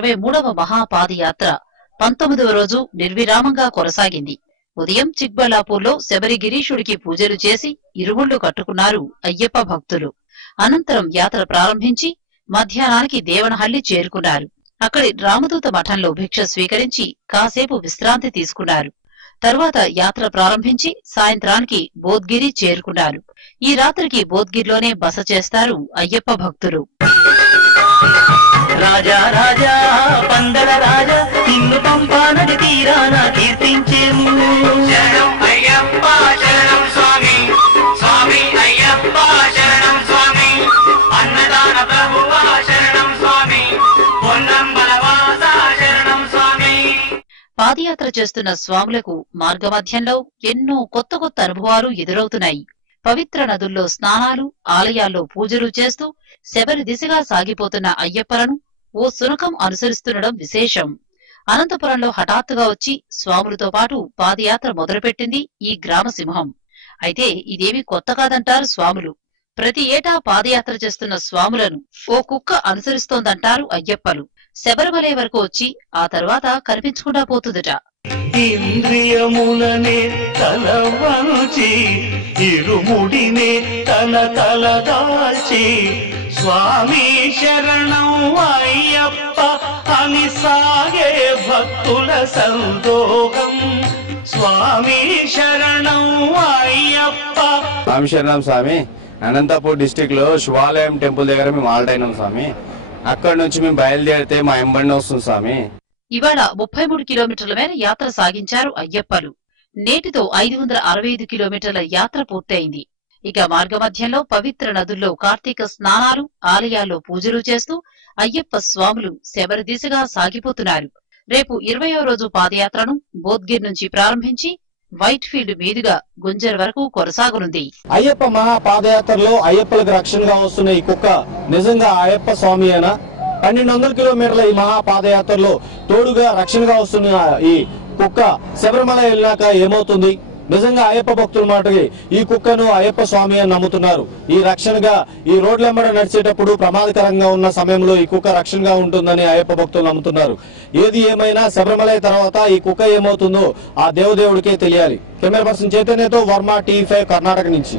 23వ మహాపాదయాత్ర 19వ రోజు నిర్విరామంగా కొనసాగింది. ఉదయం చిక్బల్లాపూర్లో శబరి గిరీశుడికి పూజలు చేసి ఇరుముళ్లు కట్టుకున్నారు అయ్యప్ప భక్తులు. అనంతరం యాత్ర ప్రారంభించి మధ్యాహ్నానికి దేవనహళ్లి చేరుకున్నారు. అక్కడి రామదూత మఠంలో భిక్ష స్వీకరించి కాసేపు విశ్రాంతి తీసుకున్నారు. తర్వాత యాత్ర ప్రారంభించి సాయంత్రానికి బోధ్గిరి చేరుకున్నారు. ఈ రాత్రికి బోధ్గిరిలోనే బస చేస్తారు అయ్యప్ప భక్తులు. రాజా రాజా పందల రాజా నిన్ను పంపా నది తీరాన కీర్తించేము. శరణం అయ్యప్ప శరణం స్వామి, స్వామి అయ్యప్ప శరణం స్వామి, అన్నదాన ప్రభువా శరణం స్వామి, పొన్నంబలవాస శరణం స్వామి. పాదయాత్ర చేస్తున్న స్వాములకు మార్గమధ్యంలో ఎన్నో కొత్త కొత్త అనుభవాలు ఎదురవుతున్నాయి. పవిత్ర నదుల్లో స్నానాలు, ఆలయాల్లో పూజలు చేస్తూ శబరి దిశగా సాగిపోతున్న అయ్యప్పలను ఓ శునకం అనుసరిస్తుండడం విశేషం. అనంతపురంలో హఠాత్తుగా వచ్చి స్వాములతో పాటు పాదయాత్ర మొదలుపెట్టింది ఈ గ్రామ సింహం. అయితే ఇదేమీ కొత్త కాదంటారు స్వాములు. ప్రతి ఏటా పాదయాత్ర చేస్తున్న స్వాములను ఓ కుక్క అనుసరిస్తోందంటారు అయ్యప్పలు. శబరిమలై వరకు వచ్చి ఆ తర్వాత కనిపించకుండా పోతుందట. ఇంద్రియములనే తలవంచి ఇరుముడినే తల దాల్చి స్వామి శరణం అయ్యప్ప అని సాగే భక్తుల సందోహం. స్వామి శరణం అయ్యప్ప. స్వామి శరణం స్వామి. అనంతపూర్ డిస్టిక్ లో శివాలయం టెంపుల్ దగ్గర మేము ఆల్ట్ అయినాం స్వామి. అక్కడ నుంచి మేము బయలుదేరితే మా ఎంబడిన వస్తుంది స్వామి. ఇవాళ 33 కిలోమీటర్ల మేర యాత్ర సాగించారు అయ్యప్పలు. నేటితో 565 కిలోమీటర్ల యాత్ర పూర్తయింది. ఇక మార్గమధ్యంలో పవిత్ర నదుల్లో కార్తీక స్నానాలు, ఆలయాల్లో పూజలు చేస్తూ అయ్యప్ప స్వాములు శబరి దిశగా సాగిపోతున్నారు. రేపు 20వ రోజు పాదయాత్రను బోధ్గిర్ నుంచి ప్రారంభించి వైట్ ఫీల్డ్ మీదుగా గుంజర్ వరకు కొనసాగనుంది. అయ్యప్ప మహాపాదయాత్రలో అయ్యప్పలకు రక్షణగా వస్తున్న ఈ కుక్క నిజంగా అయ్యప్ప స్వామి అయినా? 1200 కిలోమీటర్ల ఈ మహాపాదయాత్రలో తోడుగా రక్షణగా వస్తున్న ఈ కుక్క శబరిమల వెళ్ళాక ఏమవుతుంది? నిజంగా అయ్యప్ప భక్తుల మాటకి ఈ కుక్కను అయ్యప్ప స్వామి అని నమ్ముతున్నారు. ఈ రక్షణగా ఈ రోడ్లెంబడ నడిచేటప్పుడు ప్రమాదకరంగా ఉన్న సమయంలో ఈ కుక్క రక్షణగా ఉంటుందని అయ్యప్ప భక్తులు నమ్ముతున్నారు. ఏది ఏమైనా శబరిమల తర్వాత ఈ కుక్క ఏమవుతుందో ఆ దేవదేవుడికే తెలియాలి. కెమెరా పర్సన్ చైతన్యతో వర్మ, T5 కర్ణాటక నుంచి.